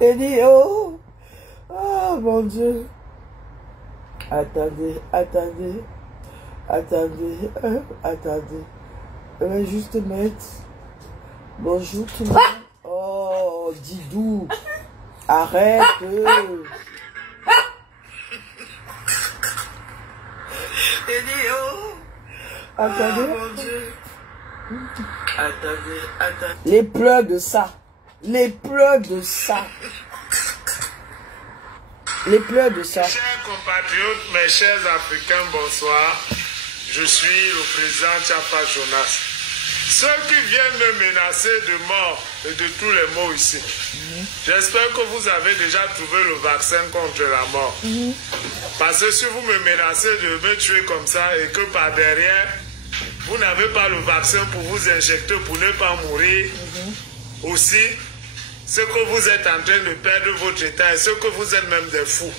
Et dit, oh, oh mon Dieu. Attendez, attendez, attendez, attendez. Je vais juste mettre. Bonjour tout le monde. Oh, Didou. Arrête. Et dit, oh. Attendez. Oh, mon Dieu. Attendez, attendez. Les pleurs de ça. Les pleurs de ça. Les pleurs de ça. Chers compatriotes, mes chers Africains, bonsoir. Je suis le président Tchapa Jonas. Ceux qui viennent me menacer de mort et de tous les maux ici, j'espère que vous avez déjà trouvé le vaccin contre la mort. Parce que si vous me menacez de me tuer comme ça et que par derrière, vous n'avez pas le vaccin pour vous injecter pour ne pas mourir, aussi, ce que vous êtes en train de perdre votre état et ce que vous êtes même des fous.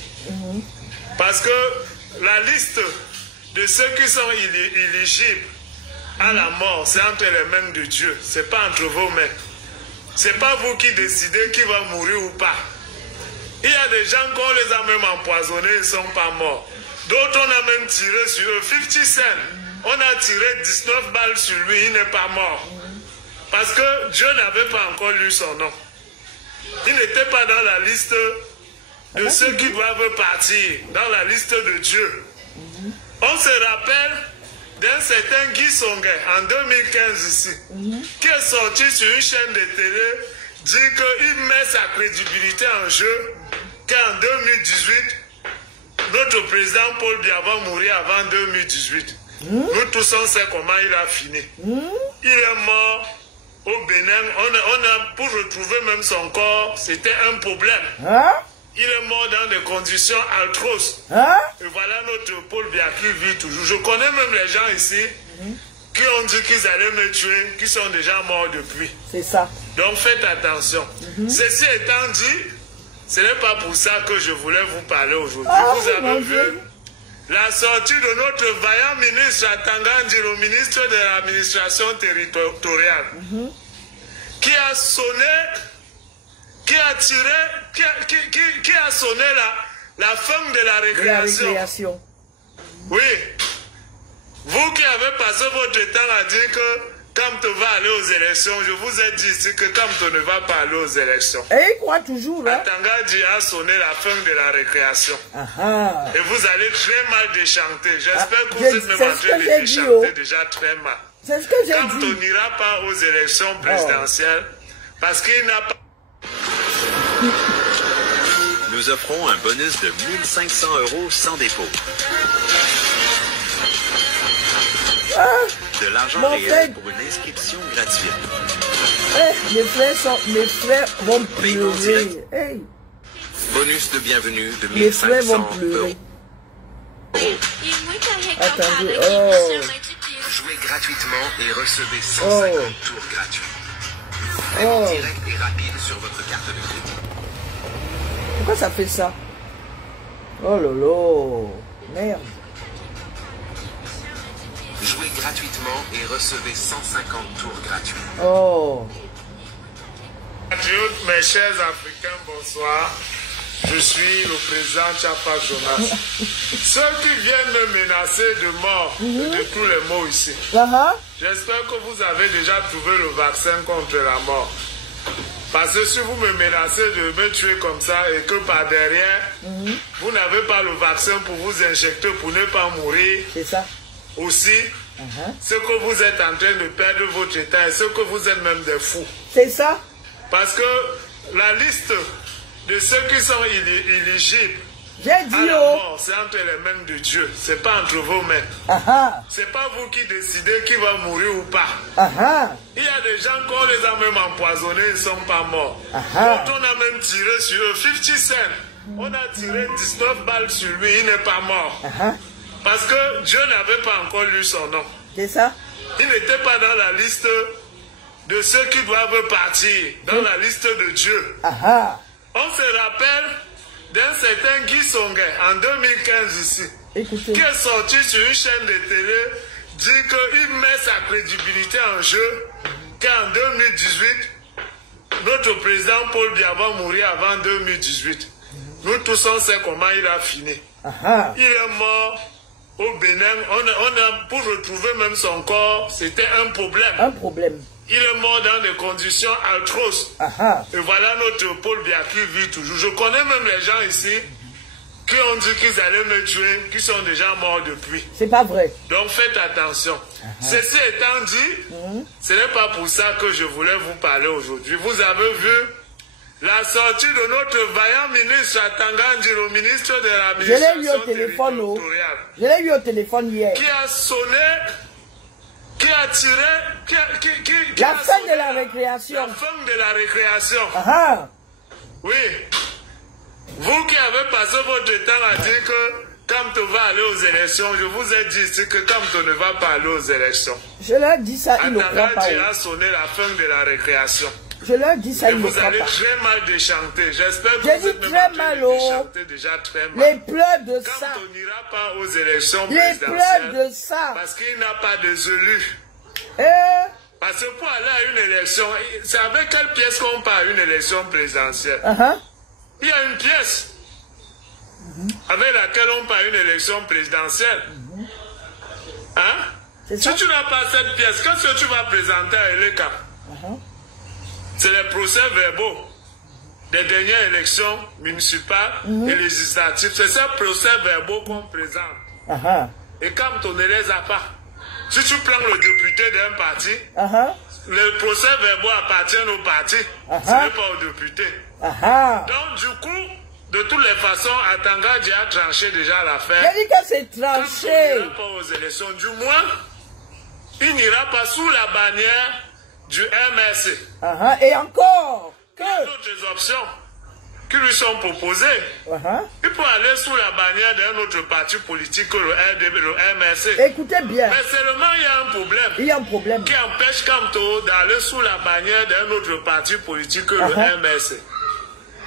Parce que la liste de ceux qui sont éligibles à la mort, c'est entre les mains de Dieu. Ce n'est pas entre vos mains. Ce n'est pas vous qui décidez qui va mourir ou pas. Il y a des gens qu'on les a même empoisonnés, ils ne sont pas morts. D'autres, on a même tiré sur eux. 50 Cent, on a tiré 19 balles sur lui, il n'est pas mort. Parce que Dieu n'avait pas encore lu son nom. Il n'était pas dans la liste de ceux qui doivent partir, dans la liste de Dieu. On se rappelle d'un certain Guy Songe en 2015 ici, qui est sorti sur une chaîne de télé, dit qu'il met sa crédibilité en jeu, qu'en 2018, notre président Paul Biya va mourir avant 2018. Nous tous on sait comment il a fini. Il est mort au Bénin. Pour retrouver même son corps, c'était un problème. Il est mort dans des conditions atroces. Et voilà notre Paul Biya qui vit toujours. Je connais même les gens ici qui ont dit qu'ils allaient me tuer, qui sont déjà morts depuis. C'est ça. Donc faites attention. Ceci étant dit, ce n'est pas pour ça que je voulais vous parler aujourd'hui. Vous avez vu la sortie de notre vaillant ministre Atangandi, le ministre de l'administration territoriale, qui a sonné, qui a tiré, qui a sonné la fin de la récréation. Oui. Vous qui avez passé votre temps à dire que Kamto va aller aux élections, je vous ai dit ici que Kamto ne va pas aller aux élections. Et il croit toujours, hein? Atangandi a sonné la fin de la récréation. Et vous allez très mal déchanter. J'espère que vous êtes même en train de déchanter déjà très mal. C'est ce que j'ai dit. Kamto n'ira pas aux élections présidentielles parce qu'il n'a pas... Nous offrons un bonus de 1 500 € sans dépôt. De l'argent réel pour une inscription gratuite. Mes frères vont pleurer. Hey. Bonus de bienvenue de 1 Mes frères 500 vont pleurer. €. Attendez, Jouez gratuitement et recevez 150 tours gratuits. Paiement direct et rapide sur votre carte de crédit. Pourquoi ça fait ça? Oh là là. Merde. Jouez gratuitement et recevez 150 tours gratuits. Mes chers Africains, bonsoir. Je suis le président Tchapa Jonas. Ceux qui viennent me menacer de mort et de tous les maux ici, j'espère que vous avez déjà trouvé le vaccin contre la mort. Parce que si vous me menacez de me tuer comme ça et que par derrière, vous n'avez pas le vaccin pour vous injecter pour ne pas mourir, c'est ça. Aussi, ce que vous êtes en train de perdre votre état et ce que vous êtes même des fous. C'est ça. Parce que la liste de ceux qui sont éligibles à la mort, c'est entre les mains de Dieu. C'est pas entre vos mains. C'est pas vous qui décidez qui va mourir ou pas. Il y a des gens qu'on les a même empoisonnés, ils ne sont pas morts. D'autres, on a même tiré sur eux. 50 Cent, on a tiré 19 balles sur lui, il n'est pas mort. Parce que Dieu n'avait pas encore lu son nom. C'est ça. Il n'était pas dans la liste de ceux qui doivent partir, dans la liste de Dieu. On se rappelle d'un certain Guy Songe en 2015 ici, qui est sorti sur une chaîne de télé, dit qu'il met sa crédibilité en jeu qu'en 2018, notre président Paul Biya va mourir avant 2018. Nous tous on sait comment il a fini. Il est mort au Bénin. Pour retrouver même son corps, c'était un problème. Un problème. Il est mort dans des conditions atroces. Et voilà notre Paul Biya qui vit toujours. Je connais même les gens ici qui ont dit qu'ils allaient me tuer, qui sont déjà morts depuis. C'est pas vrai. Donc faites attention. Ceci étant dit, ce n'est pas pour ça que je voulais vous parler aujourd'hui. Vous avez vu la sortie de notre vaillant ministre Atanga, le ministre de l'administration territoriale. Je l'ai eu au téléphone hier. Qui a sonné, qui a tiré, la fin de la récréation. La fin de la récréation. Oui. Vous qui avez passé votre temps à dire que Kamto va aller aux élections, je vous ai dit ici que Kamto ne va pas aller aux élections. Je leur dis ça, ils ne croient pas. A sonné la fin de la récréation. Je leur dis ça, ils ne croient pas. Vous allez très mal déchanter. J'espère que vous êtes très mal déjà très mal. Les pleurs de ça. Kamto n'ira pas aux élections présidentielles. Les pleurs de ça. Parce qu'il n'a pas des élus. Parce que pour aller à une élection, c'est avec quelle pièce qu'on part à une élection présidentielle? Il y a une pièce avec laquelle on part à une élection présidentielle. Si tu n'as pas cette pièce, qu'est-ce que tu vas présenter à Eleka? C'est les procès-verbaux des dernières élections municipales et législatives. C'est ces procès-verbaux qu'on présente. Et quand on ne les a pas, si tu prends le député d'un parti, les procès-verbaux appartiennent au parti, ce n'est pas au député. Donc du coup, de toutes les façons, Atanga a tranché déjà l'affaire. Il dit que c'est tranché. Il n'ira pas aux élections. Du moins, il n'ira pas sous la bannière du MRC. Et encore il y a d'autres options qui lui sont proposées. Il peut aller sous la bannière d'un autre parti politique que le RDB, le MRC. Écoutez bien. Mais seulement il y a un problème. Il y a un problème qui empêche Kamto d'aller sous la bannière d'un autre parti politique que le MRC.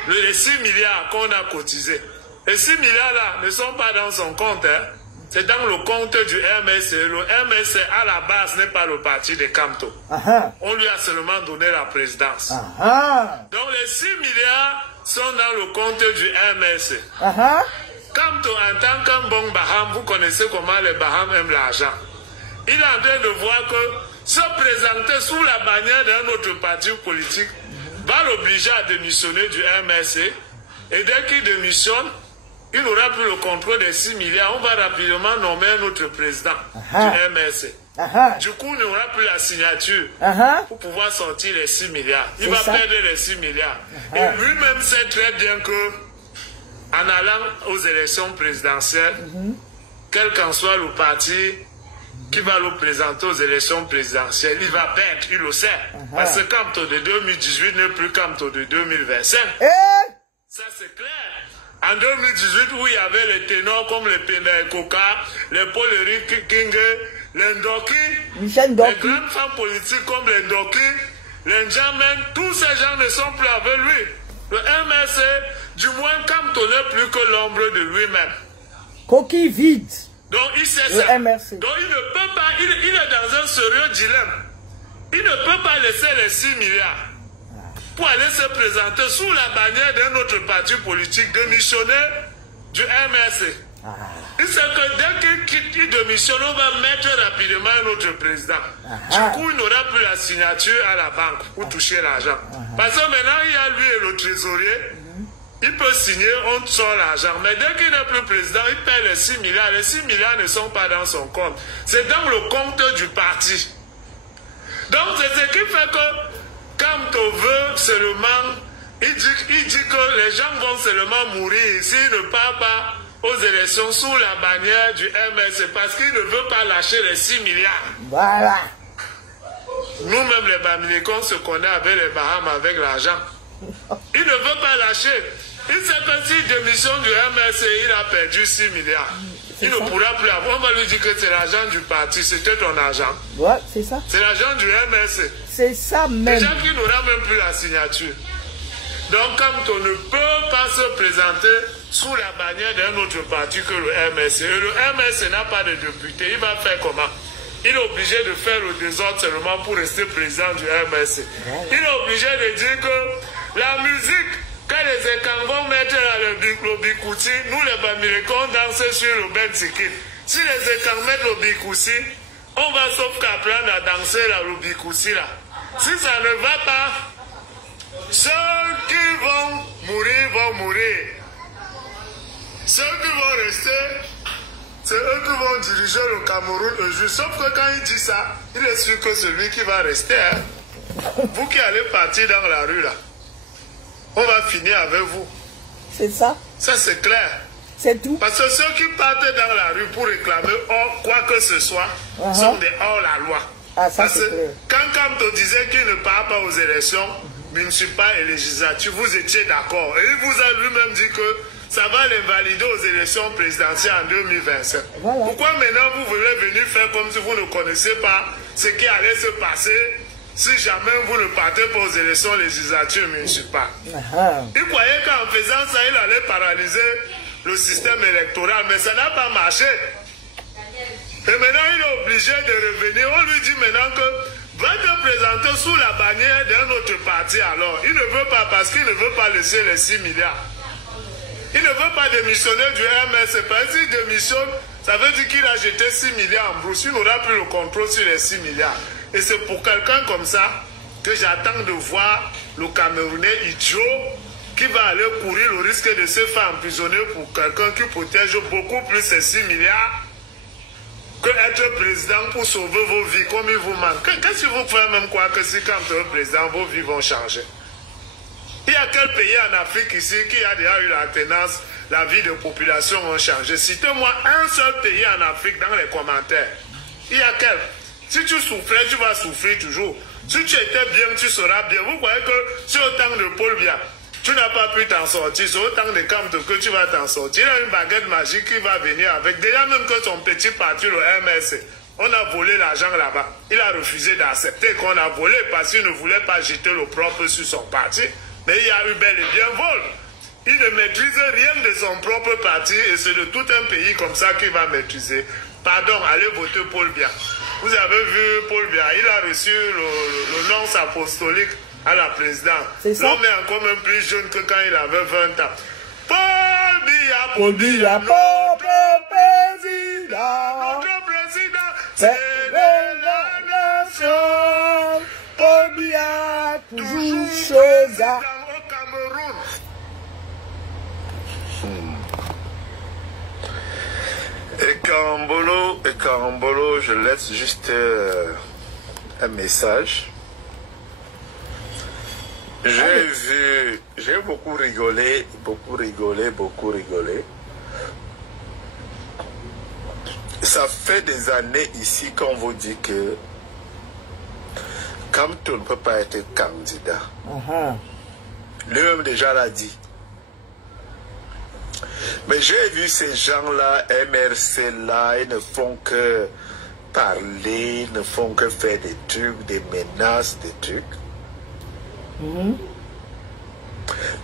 Les 6 milliards qu'on a cotisés. Les 6 milliards là ne sont pas dans son compte. C'est dans le compte du MRC. Le MRC à la base n'est pas le parti de Kamto. On lui a seulement donné la présidence. Donc les 6 milliards sont dans le compte du MRC. Kamto en tant qu'un bon Baham, vous connaissez comment les Baham aiment l'argent. Il est en train de voir que se présenter sous la bannière d'un autre parti politique va l'obliger à démissionner du MRC. Et dès qu'il démissionne, il n'aura plus le contrôle des 6 milliards. On va rapidement nommer un autre président du MRC. Du coup, il n'aura plus la signature pour pouvoir sortir les 6 milliards. Il va perdre les 6 milliards. Et lui-même sait très bien que, en allant aux élections présidentielles, quel qu'en soit le parti qui va le présenter aux élections présidentielles, il va perdre, il le sait. Parce que Kamto de 2018 n'est plus Kamto de 2025. Ça c'est clair. En 2018, où il y avait les ténors comme les Penda Koka, les Paul-Éric King, les Ndoki, les grandes femmes politiques comme les Ndoki, les Njamen, tous ces gens ne sont plus avec lui. Le MRC, du moins Kamto n'est plus que l'ombre de lui-même. Coquille vide. Donc il sait le ça. MRC. Donc il ne peut pas, il est dans un sérieux dilemme. Il ne peut pas laisser les 6 milliards pour aller se présenter sous la bannière d'un autre parti politique démissionné du MRC. Il sait que dès qu'il démissionne, on va mettre rapidement un autre président. Du coup, il n'aura plus la signature à la banque pour toucher l'argent. Parce que maintenant, il y a lui et le trésorier. Il peut signer, on sort l'argent. Mais dès qu'il n'est plus président, il paie les 6 milliards. Les 6 milliards ne sont pas dans son compte. C'est dans le compte du parti. Donc, c'est ce qui fait que quand on veut seulement, il dit que les gens vont seulement mourir s'il ne part pas aux élections sous la bannière du MRC parce qu'il ne veut pas lâcher les 6 milliards. Voilà. Nous-mêmes, les Bamilécons, se connaissent avec les Bahamas, avec l'argent. Il ne veut pas lâcher. Il sait que s'il démissionne du MRC, il a perdu 6 milliards. Il ne pourra plus avoir. On va lui dire que c'est l'argent du parti, c'était ton argent. Ouais, c'est ça. C'est l'argent du MRC. C'est ça même. Déjà qu'il n'aura même plus la signature. Donc, quand on ne peut pas se présenter sous la bannière d'un autre parti que le MRC, et le MRC n'a pas de député, il va faire comment? il est obligé de faire le désordre seulement pour rester président du MSC. Il est obligé de dire que la musique que les Ekang vont mettre là, le Bikouti, nous les Bamilékons dansent sur le Benzikin. Si les Ekang mettent le Bikouti, on va sauf qu'apprendre à danser là, le Bikouti là. Si ça ne va pas, ceux qui vont mourir. Ceux qui vont rester, c'est eux qui vont diriger le Cameroun un jour. Sauf que quand il dit ça, il est sûr que celui qui va rester, hein, vous qui allez partir dans la rue là, on va finir avec vous. C'est ça. Ça c'est clair. C'est tout. Parce que ceux qui partent dans la rue pour réclamer quoi que ce soit sont des hors-la-loi. Ah, ça, parce que quand Kamto disait qu'il ne part pas aux élections municipales et législatives, vous étiez d'accord. Et il vous a lui-même dit que ça va l'invalider aux élections présidentielles en 2025. Voilà. Pourquoi maintenant vous voulez venir faire comme si vous ne connaissez pas ce qui allait se passer si jamais vous ne partez pas aux élections législatives municipales? Il croyait qu'en faisant ça, il allait paralyser le système électoral, mais ça n'a pas marché. Et maintenant, il est obligé de revenir. On lui dit maintenant que va te présenter sous la bannière d'un autre parti alors. Il ne veut pas parce qu'il ne veut pas laisser les 6 milliards. Il ne veut pas démissionner du MS. Parce qu'il démissionne, ça veut dire qu'il a jeté 6 milliards en brousse. Il n'aura plus le contrôle sur les 6 milliards. Et c'est pour quelqu'un comme ça que j'attends de voir le Camerounais idiot qui va aller courir le risque de se faire emprisonner pour quelqu'un qui protège beaucoup plus ces 6 milliards que être président pour sauver vos vies comme il vous manque. Qu'est-ce que vous faites même quoi que si quand vous êtes président, vos vies vont changer? Il y a quel pays en Afrique ici qui a déjà eu la tendance, la vie de population ont changé? Citez-moi un seul pays en Afrique dans les commentaires. Il y a quel? Si tu souffrais, tu vas souffrir toujours. Si tu étais bien, tu seras bien. Vous croyez que c'est au temps de Paul Biya, tu n'as pas pu t'en sortir, c'est autant de Kamto que tu vas t'en sortir. Il y a une baguette magique qui va venir avec. Déjà même que son petit parti, le MS, on a volé l'argent là-bas. Il a refusé d'accepter qu'on a volé parce qu'il ne voulait pas jeter le propre sur son parti. Mais il y a eu bel et bien vol. Il ne maîtrise rien de son propre parti et c'est de tout un pays comme ça qu'il va maîtriser. Pardon, allez voter Paul Biya. Vous avez vu Paul Biya, il a reçu le nonce apostolique à la présidence. L'homme est encore même plus jeune que quand il avait 20 ans. Paul Biya, notre président, c'est la nation. Paul Biya, toujours président au Cameroun. Et Karambolo, je laisse juste un message. J'ai beaucoup rigolé. Ça fait des années ici qu'on vous dit que Kamto ne peut pas être candidat. Lui-même déjà l'a dit. Mais j'ai vu ces gens-là, MRC là, ils ne font que parler, ils ne font que faire des trucs, des menaces, des trucs.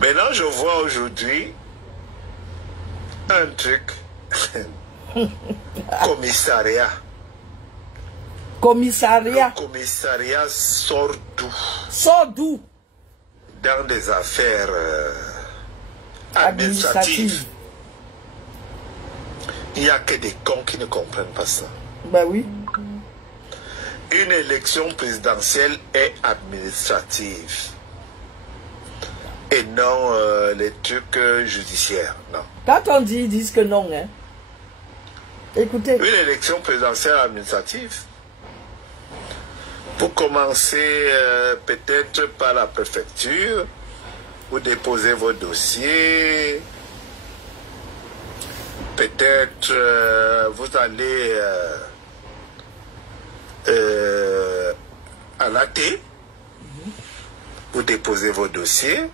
Maintenant, je vois aujourd'hui un truc, commissariat. Commissariat. Le commissariat sort d'où? Sort d'où? Dans des affaires administratives. Il n'y a que des cons qui ne comprennent pas ça. Ben oui. Une élection présidentielle est administrative. Et non les trucs judiciaires, non. Quand on dit, ils disent que non, hein. Écoutez. Une élection présidentielle administrative. Pour commencer peut-être par la préfecture, vous déposez vos dossiers. Peut-être vous allez à l'AT, vous déposez vos dossiers.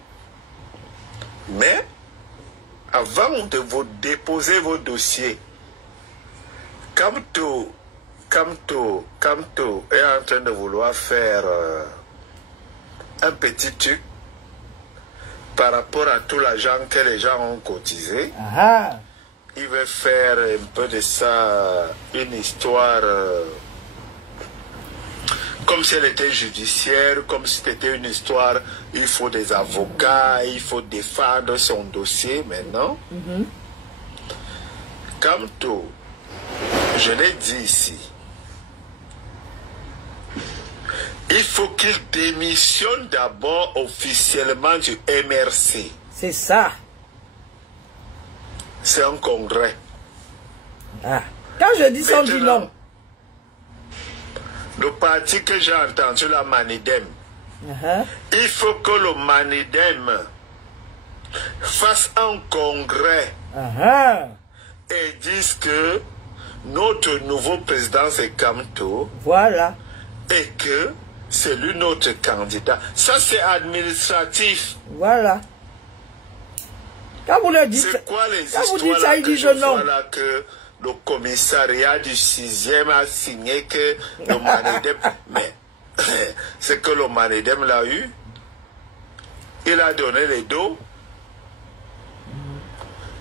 Mais avant de vous déposer vos dossiers, Kamto est en train de vouloir faire un petit truc par rapport à tout l'argent que les gens ont cotisé. Il veut faire un peu de ça une histoire comme si elle était judiciaire, comme si c'était une histoire, il faut des avocats, il faut défendre son dossier, mais non. Kamto, je l'ai dit ici, il faut qu'il démissionne d'abord officiellement du MRC. C'est ça. C'est un congrès. Ah. Quand je dis ça, on dit non. Le parti que j'ai entendu, la Manidem, il faut que le Manidem fasse un congrès et dise que notre nouveau président c'est Kamto. Voilà. Et que c'est lui notre candidat. Ça c'est administratif. Voilà. Quand vous le dites, c'est quoi les quand vous dites histoires ça, là il que dit je je non. vois là que le commissariat du 6e a signé que le Manidem... Mais c'est que le Manidem l'a eu. Il a donné les dos.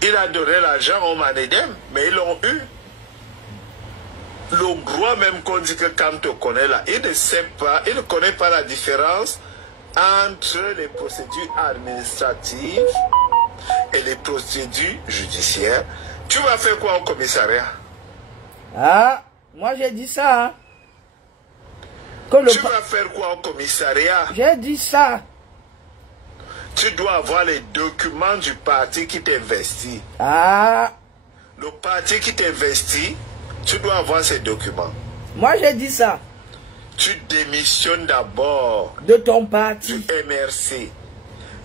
Il a donné l'argent au Manidem, mais ils l'ont eu. Le droit même qu'on dit que Kamto connaît là, il ne sait pas, il ne connaît pas la différence entre les procédures administratives et les procédures judiciaires. Tu vas faire quoi au commissariat? Ah, moi j'ai dit ça. Hein. Tu vas faire quoi au commissariat? J'ai dit ça. Tu dois avoir les documents du parti qui t'investit. Ah. Le parti qui t'investit, tu dois avoir ces documents. Moi j'ai dit ça. Tu démissionnes d'abord de ton parti. Du MRC.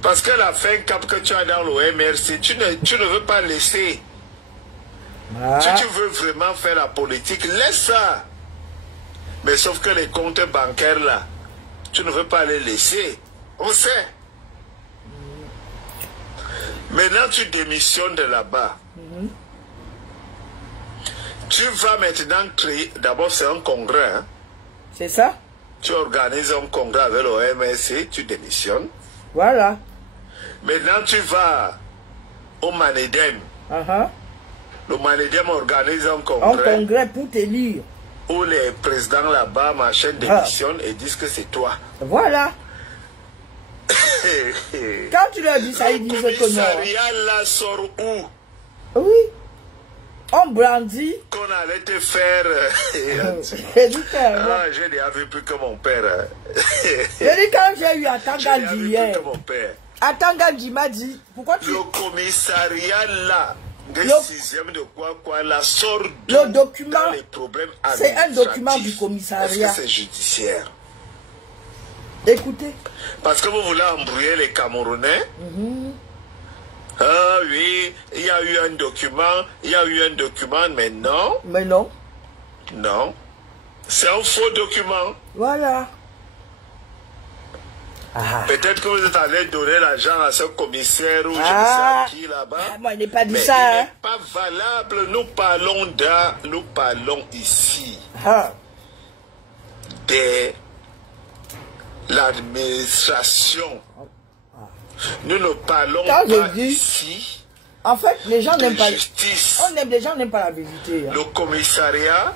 Parce que la fin cap que tu as dans le MRC, tu ne veux pas laisser. Ah. Si tu veux vraiment faire la politique, laisse ça. Mais sauf que les comptes bancaires là, tu ne veux pas les laisser. On sait. Maintenant tu démissionnes de là-bas. Tu vas maintenant créer, d'abord c'est un congrès. Hein? C'est ça? Tu organises un congrès avec le MRC, tu démissionnes. Voilà. Maintenant tu vas au Manidem. Le Manidem organise un congrès. Un congrès pour t'élire. Où les présidents là-bas, machin, démissionnent et disent que c'est toi. Voilà. Quand tu leur dis ça, ils disent que non. Le commissariat là sort où? Oui. On brandit. Qu'on allait te faire. J'ai déjà vu plus que mon père. J'ai dit quand j'ai eu Atangandi hier. Atangandi m'a dit, pourquoi tu... Le commissariat là, de 6e de quoi là, sort le document, les problèmes c'est un document du commissariat. Est-ce que c'est judiciaire? Écoutez. Parce que vous voulez embrouiller les Camerounais. Ah oui, il y a eu un document, mais non. Mais non. Non. C'est un faux document. Voilà. Peut-être que vous êtes allé donner l'argent à ce commissaire ou je ne sais à qui là-bas. Moi, il n'est pas dit mais ça. Il n'est pas valable. Nous parlons ici de l'administration. Nous ne parlons pas ici. En fait, les gens n'aiment pas. Justice. Les gens n'aiment pas la vérité. Hein. Le commissariat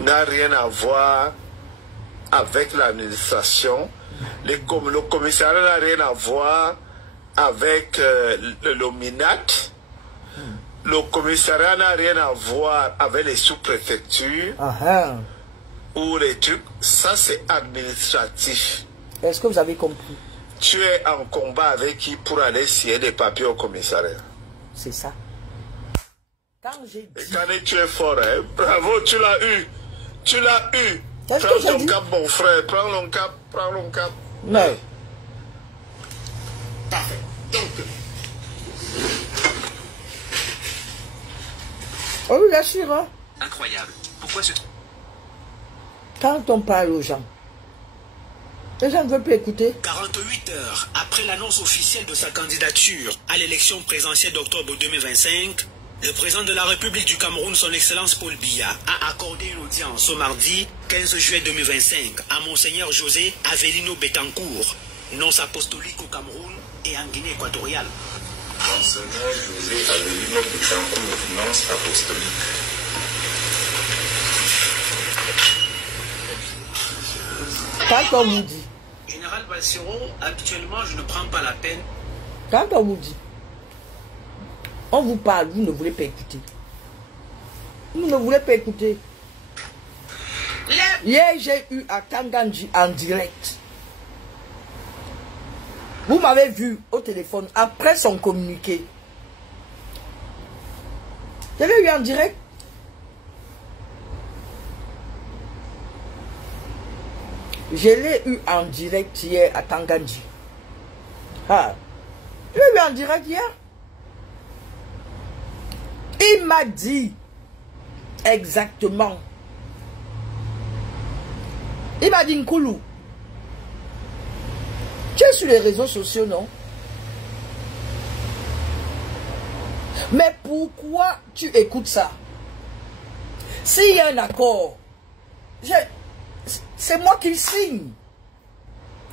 n'a rien à voir avec l'administration. Le commissariat n'a rien à voir avec le MINAT. Le commissariat n'a rien à voir avec les sous-préfectures. Ou les trucs. Ça, c'est administratif. Est-ce que vous avez compris? Tu es en combat avec qui pour aller signer des papiers au commissariat? C'est ça. Quand j'ai dit... Et tu es fort, hein? Bravo, tu l'as eu. Tu l'as eu. Prends ton cap, mon frère. Prends ton cap. Prends ton cap. Non. Parfait. Donc... Oh oui, bien sûr, hein? Incroyable. Pourquoi ce... Quand on parle aux gens, les gens ne veulent plus écouter. 48 heures après l'annonce officielle de sa candidature à l'élection présidentielle d'octobre 2025, le président de la République du Cameroun, son Excellence Paul Biya, a accordé une audience ce mardi 15 juillet 2025 à Monseigneur José Avelino Betancourt, nonce apostolique au Cameroun et en Guinée équatoriale. Monseigneur José Avelino Betancourt, nonce apostolique. Quand on vous dit. Général Balsero, habituellement, je ne prends pas la peine. Quand on vous dit, on vous parle, vous ne voulez pas écouter. Vous ne voulez pas écouter. Hier, j'ai eu à Tangandji en direct. Vous m'avez vu au téléphone après son communiqué. J'avais eu en direct. Je l'ai eu en direct hier à Tangandji. Ah. Je l'ai eu en direct hier. Il m'a dit exactement. Il m'a dit, Nkoulou, tu es sur les réseaux sociaux, non? Mais pourquoi tu écoutes ça? S'il y a un accord, c'est moi qui signe.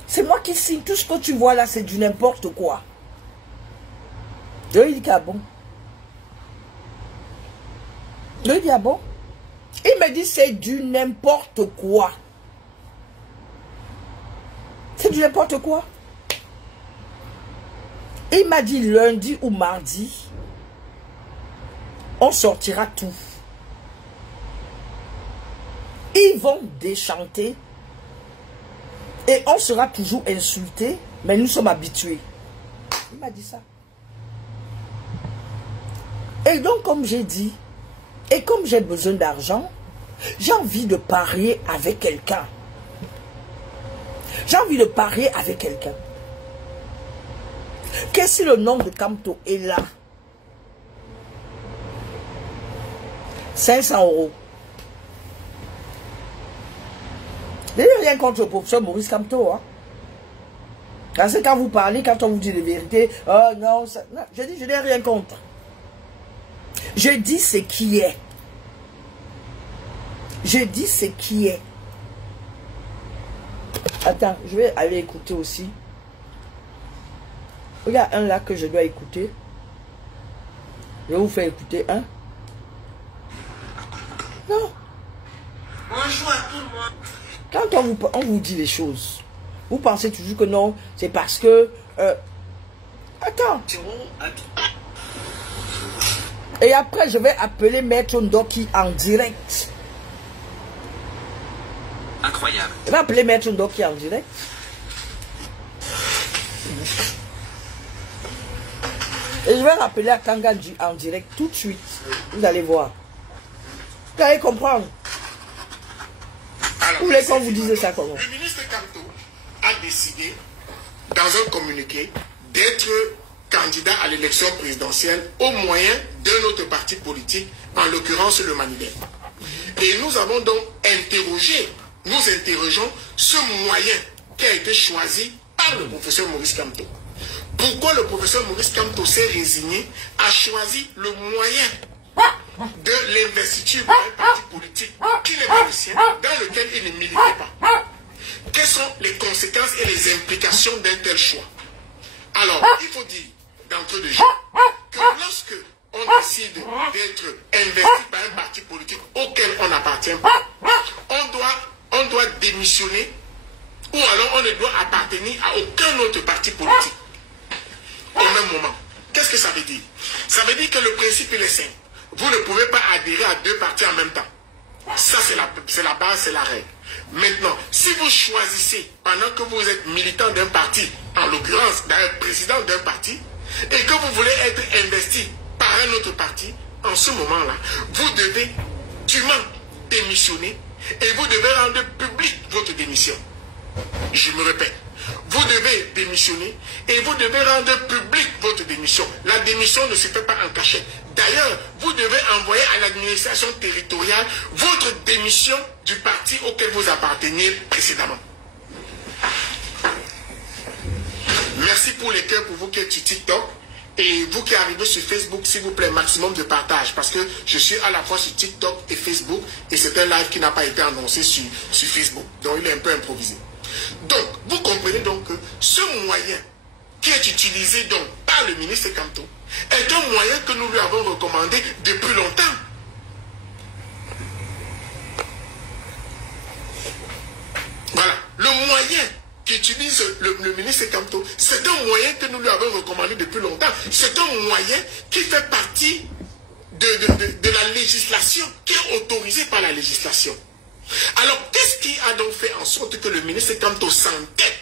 C'est moi qui signe. Tout ce que tu vois là, c'est du n'importe quoi. Je lui dis, ah bon? Je lui dis, ah bon? Il me dit, c'est du n'importe quoi. C'est du n'importe quoi. Il m'a dit lundi ou mardi, on sortira tout. Ils vont déchanter et on sera toujours insulté, mais nous sommes habitués. Il m'a dit ça. Et donc, comme j'ai dit, et comme j'ai besoin d'argent, j'ai envie de parier avec quelqu'un. J'ai envie de parier avec quelqu'un. Qu'est-ce que le nom de Kamto est là? 500 €. Je n'ai rien contre le professeur Maurice Kamto. Hein. Parce que quand vous parlez, quand on vous dit la vérité, oh non, non, je dis, je n'ai rien contre. Je dis ce qui est. Je dis ce qui est. Attends, je vais aller écouter aussi. Il y a un là que je dois écouter. Je vais vous faire écouter un. Non. Bonjour à tout le monde. Quand on vous dit les choses, vous pensez toujours que non, c'est parce que... attends. Et après, je vais appeler Maître Ndoki en direct. Incroyable. Je vais appeler Maître Ndoki en direct. Et je vais rappeler à Tangandji en direct tout de suite. Vous allez voir. Vous allez comprendre. Alors, vous voulez qu'on vous dise ça comment? Le ministre Kamto a décidé, dans un communiqué, d'être candidat à l'élection présidentielle au moyen d'un autre parti politique, en l'occurrence le Manibel. Et nous avons donc interrogé, nous interrogeons ce moyen qui a été choisi par le professeur Maurice Kamto. Pourquoi le professeur Maurice Kamto s'est résigné à choisir le moyen de l'investiture par un parti politique qui n'est pas le sien, dans lequel il ne militait pas? Quelles sont les conséquences et les implications d'un tel choix? Alors, il faut dire d'entrée de jeu que lorsque on décide d'être investi par un parti politique auquel on n'appartient pas, on doit démissionner, ou alors on ne doit appartenir à aucun autre parti politique au même moment. Qu'est-ce que ça veut dire? Ça veut dire que le principe il est simple. Vous ne pouvez pas adhérer à deux partis en même temps. Ça, c'est la base, c'est la règle. Maintenant, si vous choisissez, pendant que vous êtes militant d'un parti, en l'occurrence d'un président d'un parti, et que vous voulez être investi par un autre parti, en ce moment-là, vous devez dûment démissionner et vous devez rendre public votre démission. Je me répète. Vous devez démissionner et vous devez rendre public votre démission. La démission ne se fait pas en cachette. D'ailleurs, vous devez envoyer à l'administration territoriale votre démission du parti auquel vous apparteniez précédemment. Merci pour les cœurs pour vous qui êtes sur TikTok. Et vous qui arrivez sur Facebook, s'il vous plaît, maximum de partage. Parce que je suis à la fois sur TikTok et Facebook. Et c'est un live qui n'a pas été annoncé sur Facebook. Donc il est un peu improvisé. Donc, vous comprenez donc que ce moyen qui est utilisé donc par le ministre Kamto est un moyen que nous lui avons recommandé depuis longtemps. Voilà. Le moyen qu'utilise le ministre Kamto, c'est un moyen que nous lui avons recommandé depuis longtemps. C'est un moyen qui fait partie de la législation, qui est autorisé par la législation. Alors, qu'est-ce qui a donc fait en sorte que le ministre Kamto s'entête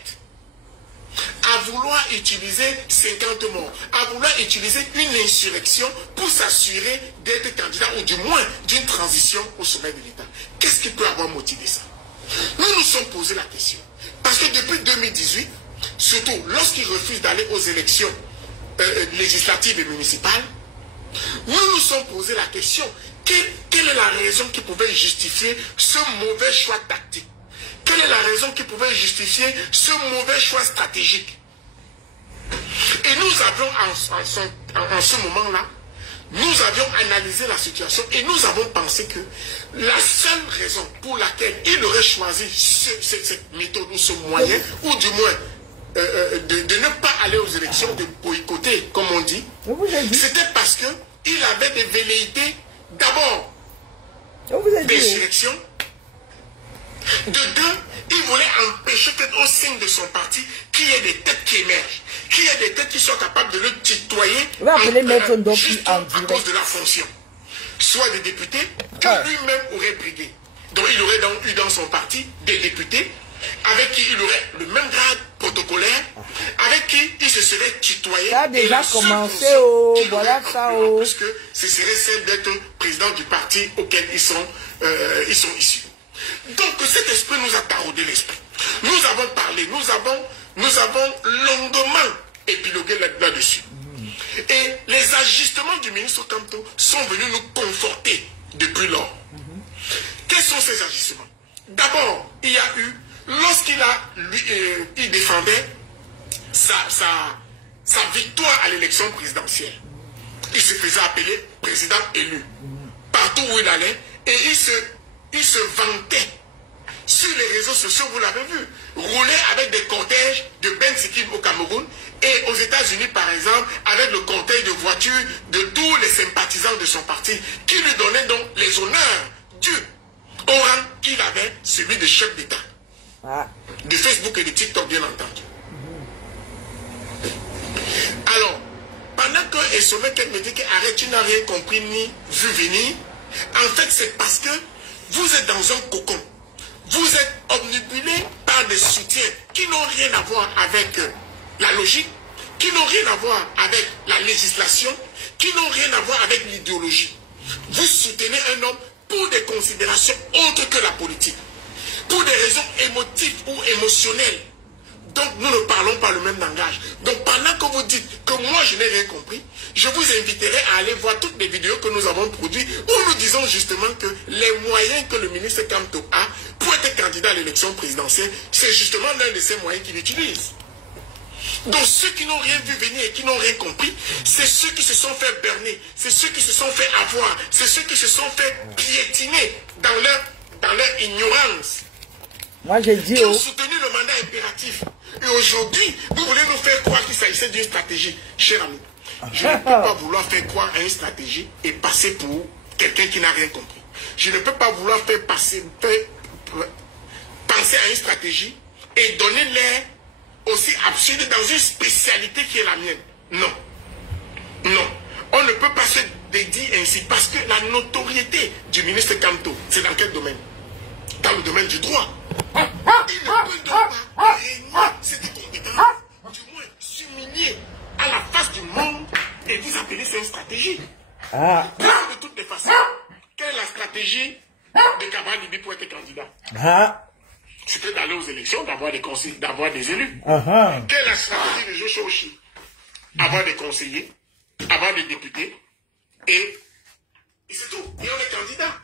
à vouloir utiliser 50 morts, à vouloir utiliser une insurrection pour s'assurer d'être candidat, ou du moins d'une transition au sommet de l'État? Qu'est-ce qui peut avoir motivé ça? Nous nous sommes posé la question. Parce que depuis 2018, surtout lorsqu'il refuse d'aller aux élections législatives et municipales, nous nous sommes posé la question, quelle est la raison qui pouvait justifier ce mauvais choix tactique? Quelle est la raison qui pouvait justifier ce mauvais choix stratégique? Et nous avions, en ce moment-là, nous avions analysé la situation et nous avons pensé que la seule raison pour laquelle il aurait choisi cette méthode ou ce moyen, ou du moins de ne pas aller aux élections, de boycotter, comme on dit, c'était parce qu'il avait des velléités, d'abord, d'insurrection. De deux, il voulait empêcher qu'au sein de son parti, qu'il y ait des têtes qui émergent, qu'il y ait des têtes qui soient capables de le tutoyer juste à cause de la fonction. Soit des députés que lui-même aurait brigué. Donc il aurait donc eu dans son parti des députés avec qui il aurait le même grade protocolaire, avec qui il se serait tutoyé. Ça a déjà commencé, voilà ça. Puisque ce serait celle d'être président du parti auquel ils sont issus. Donc cet esprit nous a taraudé l'esprit. Nous avons parlé, nous avons longuement épilogué là-dessus. Et les ajustements du ministre Kamto sont venus nous conforter depuis lors. Quels sont ces ajustements? D'abord, il y a eu, il défendait sa victoire à l'élection présidentielle. Il se faisait appeler président élu. Partout où il allait, et il se vantait sur les réseaux sociaux, vous l'avez vu, rouler avec des cortèges de Ben Sikim au Cameroun et aux États-Unis, par exemple, avec le cortège de voitures de tous les sympathisants de son parti, qui lui donnaient donc les honneurs dus au rang qu'il avait, celui de chef d'État. De Facebook et de TikTok, bien entendu. Alors, pendant que Essomek me dit qu'arrête, tu n'as rien compris ni vu venir, en fait, c'est parce que vous êtes dans un cocon. Vous êtes omnibulé par des soutiens qui n'ont rien à voir avec la logique, qui n'ont rien à voir avec la législation, qui n'ont rien à voir avec l'idéologie. Vous soutenez un homme pour des considérations autres que la politique, pour des raisons émotives ou émotionnelles. Donc nous ne parlons pas le même langage. Donc pendant que vous dites que moi je n'ai rien compris, je vous inviterai à aller voir toutes les vidéos que nous avons produites où nous disons justement que les moyens que le ministre Kamto a pour être candidat à l'élection présidentielle, c'est justement l'un de ces moyens qu'il utilise. Donc ceux qui n'ont rien vu venir et qui n'ont rien compris, c'est ceux qui se sont fait berner, c'est ceux qui se sont fait avoir, c'est ceux qui se sont fait piétiner dans leur ignorance. Moi j'ai dit... Qui ont soutenu le mandat impératif. Et aujourd'hui, vous voulez nous faire croire qu'il s'agissait d'une stratégie. Cher ami, je ne peux pas vouloir faire croire à une stratégie et passer pour quelqu'un qui n'a rien compris. Je ne peux pas vouloir penser à une stratégie et donner l'air aussi absurde dans une spécialité qui est la mienne. Non. Non. On ne peut pas se dédier ainsi parce que la notoriété du ministre Kamto, c'est dans quel domaine? Dans le domaine du droit. Il ne peut donc pas régner cette compétence, du moins s'humilier à la face du monde et vous appeler ça une stratégie. De toutes les façons, quelle est la stratégie de Kabal Libi pour être candidat? C'était d'aller aux élections, d'avoir des conseillers, d'avoir des élus. Quelle est la stratégie de Joshua Oshi? Avoir des conseillers, avoir des députés, et c'est tout. Et on est candidat.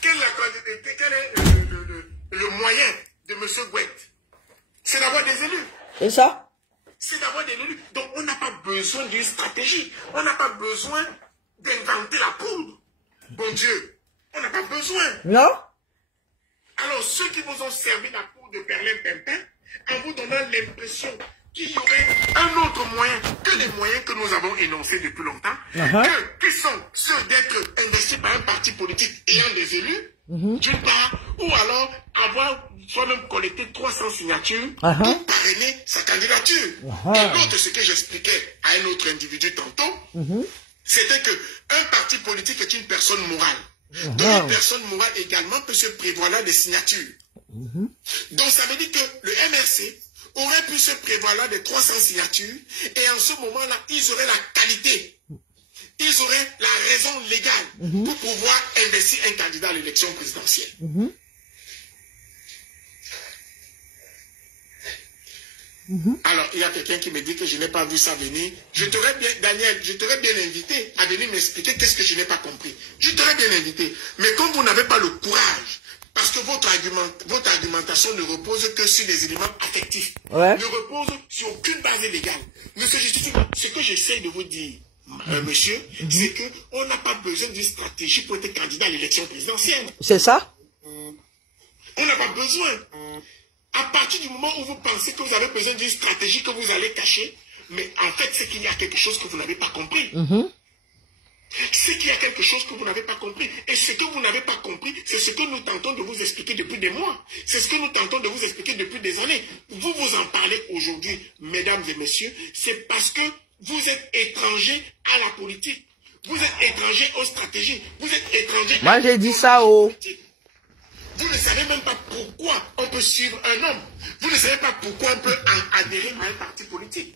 Quel est le moyen de M. Gouet? C'est d'avoir des élus. C'est ça? C'est d'avoir des élus. Donc on n'a pas besoin d'une stratégie. On n'a pas besoin d'inventer la poudre. Bon Dieu, on n'a pas besoin. Non? Alors ceux qui vous ont servi la poudre de Perlin-Pimpin, en vous donnant l'impression qu'il y aurait un autre moyen que les moyens que nous avons énoncés depuis longtemps, qui sont ceux d'être investis par un parti politique ayant des élus, d'une part, ou alors avoir soi-même collecté 300 signatures pour parrainer sa candidature. Et l'autre, ce que j'expliquais à un autre individu tantôt, c'était qu'un parti politique est une personne morale. Donc une personne morale également peut se prévaloir des signatures. Donc ça veut dire que le MRC aurait pu se prévaloir des 300 signatures et en ce moment-là, ils auraient la qualité, ils auraient la raison légale pour pouvoir investir un candidat à l'élection présidentielle. Alors, il y a quelqu'un qui me dit que je n'ai pas vu ça venir. Je t'aurais bien, Daniel, je t'aurais bien invité à venir m'expliquer qu'est-ce que je n'ai pas compris. Je t'aurais bien invité. Mais comme vous n'avez pas le courage, parce que votre argumentation ne repose que sur des éléments affectifs, ne repose sur aucune base légale, ne se justifie pas. Ce que j'essaie de vous dire, monsieur, c'est qu'on n'a pas besoin d'une stratégie pour être candidat à l'élection présidentielle. C'est ça? On n'a pas besoin. À partir du moment où vous pensez que vous avez besoin d'une stratégie que vous allez cacher, mais en fait, c'est qu'il y a quelque chose que vous n'avez pas compris. C'est qu'il y a quelque chose que vous n'avez pas compris. Et ce que vous n'avez pas compris, c'est ce que nous tentons de vous expliquer depuis des mois. C'est ce que nous tentons de vous expliquer depuis des années. Vous vous en parlez aujourd'hui, mesdames et messieurs, c'est parce que vous êtes étrangers à la politique. Vous êtes étrangers aux stratégies. Vous êtes étrangers Moi, j'ai dit ça au... Vous ne savez même pas pourquoi on peut suivre un homme. Vous ne savez pas pourquoi on peut adhérer à un parti politique.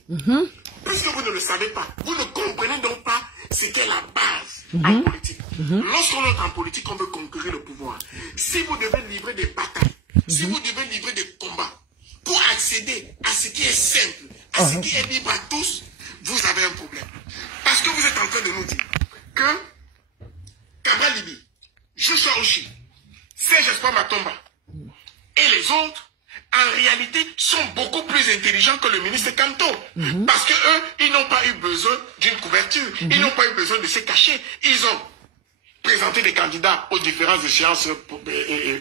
Puisque vous ne le savez pas, vous ne comprenez donc pas ce qu'est la base en politique. Lorsqu'on entre en politique, on veut conquérir le pouvoir. Si vous devez livrer des batailles, si vous devez livrer des combats pour accéder à ce qui est simple, à ce qui est libre à tous, vous avez un problème. Parce que vous êtes en train de nous dire que Cabral Libi, Joshua Oshi, Serge Espoir Matomba et les autres, en réalité, sont beaucoup plus intelligents que le ministre Kamto. Parce que eux, ils n'ont pas eu besoin d'une couverture. Ils n'ont pas eu besoin de se cacher. Ils ont présenté des candidats aux différentes échéances